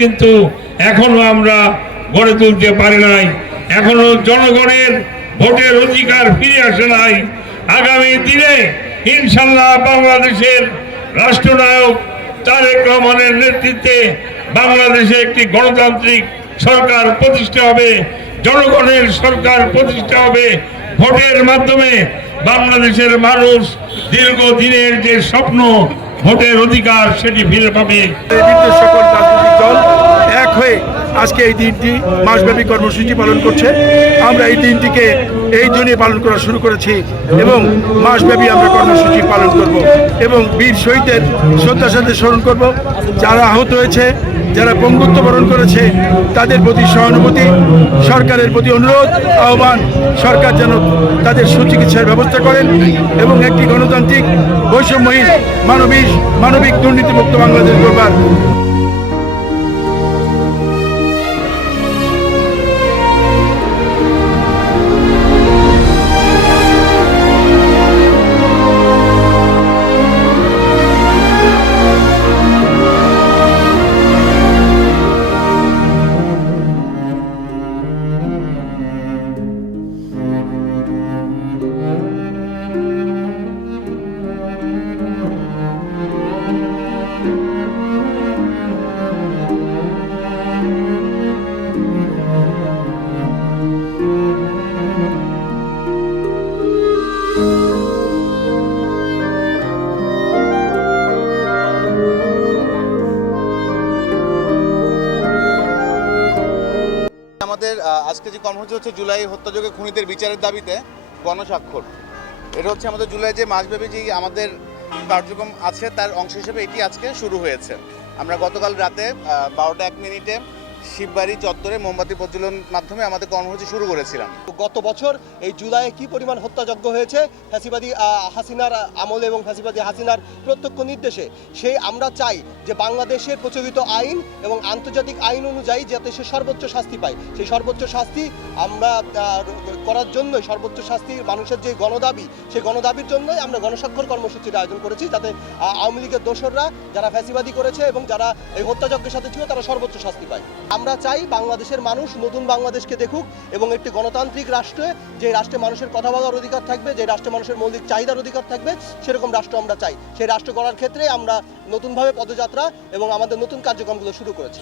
কিন্তু এখনও আমরা গড়ে তুলতে পারি নাই, এখনও জনগণের ভোটের অধিকার ফিরে আসে নাই। আগামী দিনে ইনশাল্লাহ বাংলাদেশের রাষ্ট্রনায়ক তারেক রহমানের নেতৃত্বে বাংলাদেশে একটি গণতান্ত্রিক সরকার প্রতিষ্ঠা হবে, জনগণের সরকার প্রতিষ্ঠা হবে। ভোটের মাধ্যমে বাংলাদেশের মানুষ দীর্ঘদিনের যে স্বপ্ন ভোটের অধিকার সেটি ফিরে পাবে। দল এক হয়ে আজকে এই দিনটি মাসব্যাপী কর্মসূচি পালন করছে। আমরা এই দিনটিকে এই জন্যে পালন করা শুরু করেছি এবং মাসব্যাপী আমরা কর্মসূচি পালন করব এবং বীর শহীদদের শ্রদ্ধার সাথে স্মরণ করব। যারা আহত হয়েছে, যারা পঙ্গুত্ব বরণ করেছে, তাদের প্রতি সহানুভূতি, সরকারের প্রতি অনুরোধ, আহ্বান, সরকার যেন তাদের সুচিকিৎসার ব্যবস্থা করেন এবং একটি গণতান্ত্রিক বৈষম্যহীন মানবিক মানবিক দুর্নীতিমুক্ত বাংলাদেশ গড়বার আমাদের আজকে যে কর্মসূচি হচ্ছে জুলাই হত্যাযোগে খুনিদের বিচারের দাবিতে গণস্বাক্ষর। এটা হচ্ছে আমাদের জুলাই যে মাসব্যাপী যে আমাদের কার্যক্রম আছে, তার অংশ হিসেবে এটি আজকে শুরু হয়েছে। আমরা গতকাল রাতে বারোটা এক মিনিটে শিববাড়ি চত্বরে মোমবাতি প্রজ্বলন মাধ্যমে আমাদের কর্মসূচি শুরু করেছিলাম। গত বছর এই জুলাইয়ে কি পরিমাণ হত্যাযজ্ঞ হয়েছে? ফ্যাসিবাদী হাসিনার আমলে এবং ফ্যাসিবাদী হাসিনার প্রত্যক্ষ নির্দেশে। সেই আমরা চাই যে বাংলাদেশের প্রচলিত আইন এবং আন্তর্জাতিক আইন অনুযায়ী যাতে সে সর্বোচ্চ শাস্তি পায়। সেই সর্বোচ্চ শাস্তি আমরা করার জন্য সর্বোচ্চ শাস্তির মানুষের যে গণদাবি, সেই গণদাবির জন্যই আমরা গণস্বাক্ষর কর্মসূচির আয়োজন করেছি যাতে আওয়ামী লীগের দোসররা যারা ফ্যাসিবাদী করেছে এবং যারা এই হত্যাযজ্ঞের সাথে ছিল, তারা সর্বোচ্চ শাস্তি পায়। আমরা চাই বাংলাদেশের মানুষ নতুন বাংলাদেশকে দেখুক এবং একটি গণতান্ত্রিক রাষ্ট্রে, যে রাষ্ট্রে মানুষের কথা বলার অধিকার থাকবে, যে রাষ্ট্রে মানুষের মৌলিক চাহিদার অধিকার থাকবে, সেরকম রাষ্ট্র আমরা চাই। সেই রাষ্ট্র গড়ার ক্ষেত্রে আমরা নতুনভাবে পদযাত্রা এবং আমাদের নতুন কার্যক্রমগুলো শুরু করেছি।